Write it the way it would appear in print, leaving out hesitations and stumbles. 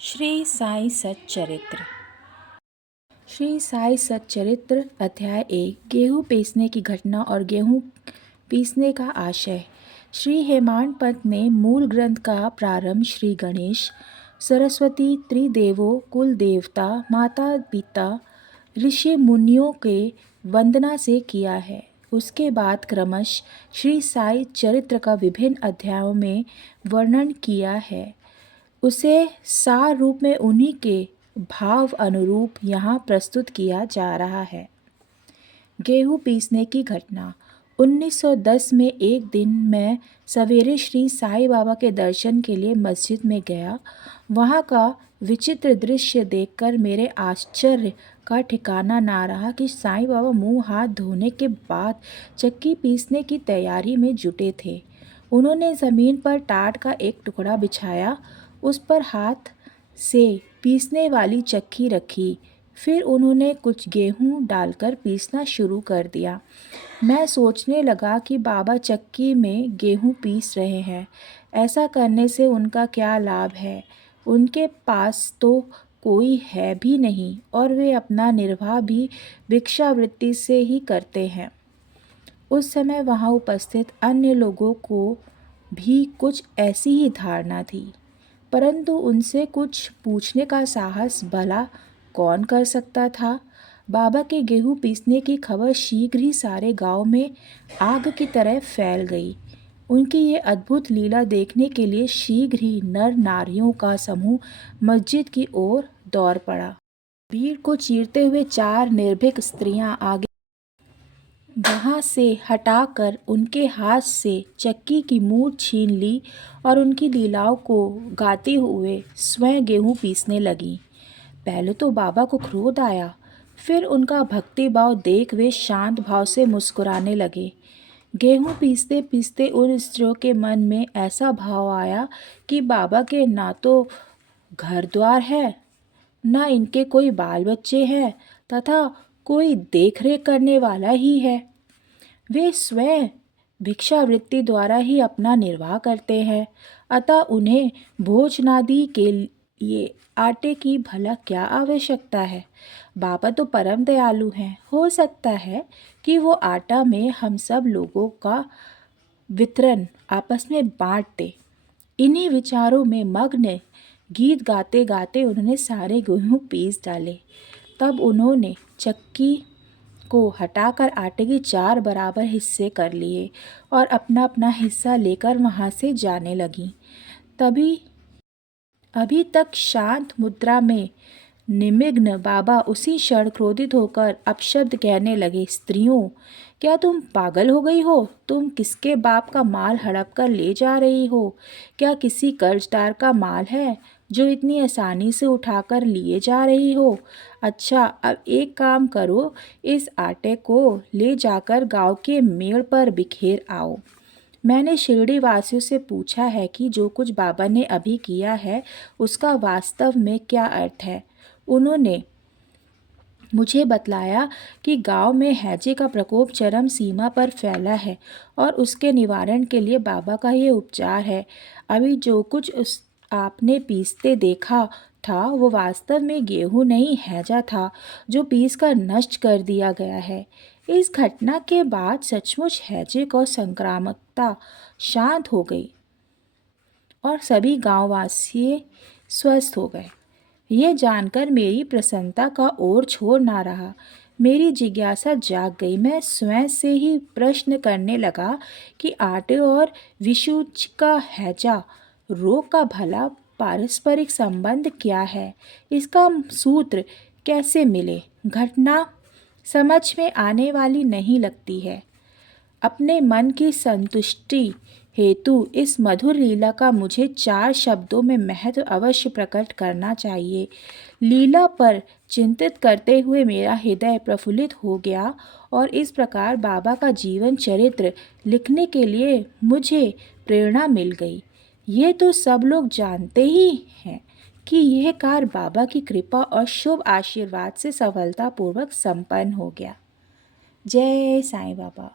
श्री साई सच्चरित्र। श्री साई सच्चरित्र अध्याय 1। गेहूँ पीसने की घटना और गेहूँ पीसने का आशय। श्री हेमाडपंत ने मूल ग्रंथ का प्रारंभ श्री गणेश, सरस्वती, त्रिदेवों, कुल देवता, माता पिता, ऋषि मुनियों के वंदना से किया है। उसके बाद क्रमश श्री साई चरित्र का विभिन्न अध्यायों में वर्णन किया है। उसे सार रूप में उन्हीं के भाव अनुरूप यहाँ प्रस्तुत किया जा रहा है। गेहूँ पीसने की घटना। 1910 में एक दिन मैं सवेरे श्री साई बाबा के दर्शन के लिए मस्जिद में गया। वहाँ का विचित्र दृश्य देखकर मेरे आश्चर्य का ठिकाना ना रहा कि साईं बाबा मुंह हाथ धोने के बाद चक्की पीसने की तैयारी में जुटे थे। उन्होंने ज़मीन पर टाट का एक टुकड़ा बिछाया, उस पर हाथ से पीसने वाली चक्की रखी। फिर उन्होंने कुछ गेहूं डालकर पीसना शुरू कर दिया। मैं सोचने लगा कि बाबा चक्की में गेहूं पीस रहे हैं। ऐसा करने से उनका क्या लाभ है? उनके पास तो कोई है भी नहीं और वे अपना निर्वाह भी भिक्षावृत्ति से ही करते हैं। उस समय वहाँ उपस्थित अन्य लोगों को भी कुछ ऐसी ही धारणा थी, परंतु उनसे कुछ पूछने का साहस भला कौन कर सकता था। बाबा के गेहूं पीसने की खबर शीघ्र ही सारे गांव में आग की तरह फैल गई। उनकी ये अद्भुत लीला देखने के लिए शीघ्र ही नर नारियों का समूह मस्जिद की ओर दौड़ पड़ा। भीड़ को चीरते हुए 4 निर्भीक स्त्रियां आगे वहाँ से हटाकर उनके हाथ से चक्की की मूठ छीन ली और उनकी लीलाओं को गाते हुए स्वयं गेहूँ पीसने लगीं। पहले तो बाबा को क्रोध आया, फिर उनका भक्तिभाव देख वे शांत भाव से मुस्कुराने लगे। गेहूँ पीसते पीसते उन स्त्रियों के मन में ऐसा भाव आया कि बाबा के ना तो घर द्वार है, ना इनके कोई बाल बच्चे हैं तथा कोई देखरेख करने वाला ही है। वे स्वयं भिक्षावृत्ति द्वारा ही अपना निर्वाह करते हैं, अतः उन्हें भोजनादि के लिए आटे की भला क्या आवश्यकता है। बाबा तो परम दयालु हैं, हो सकता है कि वो आटा में हम सब लोगों का वितरण आपस में बांट दे। इन्हीं विचारों में मग्न गीत गाते गाते उन्होंने सारे गेहूं पीस डाले। तब उन्होंने चक्की को हटाकर आटे के 4 बराबर हिस्से कर लिए और अपना अपना हिस्सा लेकर वहाँ से जाने लगीं। तभी अभी तक शांत मुद्रा में निमग्न बाबा उसी क्षण क्रोधित होकर अपशब्द कहने लगे, स्त्रियों, क्या तुम पागल हो गई हो? तुम किसके बाप का माल हड़प कर ले जा रही हो? क्या किसी कर्जदार का माल है जो इतनी आसानी से उठाकर लिए जा रही हो? अच्छा, अब एक काम करो, इस आटे को ले जाकर गांव के मेड़ पर बिखेर आओ। मैंने शिरडी वासियों से पूछा है कि जो कुछ बाबा ने अभी किया है उसका वास्तव में क्या अर्थ है। उन्होंने मुझे बतलाया कि गांव में हैजे का प्रकोप चरम सीमा पर फैला है और उसके निवारण के लिए बाबा का ये उपचार है। अभी जो कुछ आपने पीसते देखा था वो वास्तव में गेहूं नहीं हैजा था जो पीस कर नष्ट कर दिया गया है। इस घटना के बाद सचमुच हैजे को संक्रामकता शांत हो गई और सभी गांववासी स्वस्थ हो गए। यह जानकर मेरी प्रसन्नता का और छोर ना रहा। मेरी जिज्ञासा जाग गई। मैं स्वयं से ही प्रश्न करने लगा कि आटे और विशुचि का हैजा रोग का भला पारस्परिक संबंध क्या है? इसका सूत्र कैसे मिले? घटना समझ में आने वाली नहीं लगती है। अपने मन की संतुष्टि हेतु इस मधुर लीला का मुझे 4 शब्दों में महत्व अवश्य प्रकट करना चाहिए। लीला पर चिंतित करते हुए मेरा हृदय प्रफुल्लित हो गया और इस प्रकार बाबा का जीवन चरित्र लिखने के लिए मुझे प्रेरणा मिल गई। ये तो सब लोग जानते ही हैं कि यह कार्य बाबा की कृपा और शुभ आशीर्वाद से सफलतापूर्वक संपन्न हो गया। जय साईं बाबा।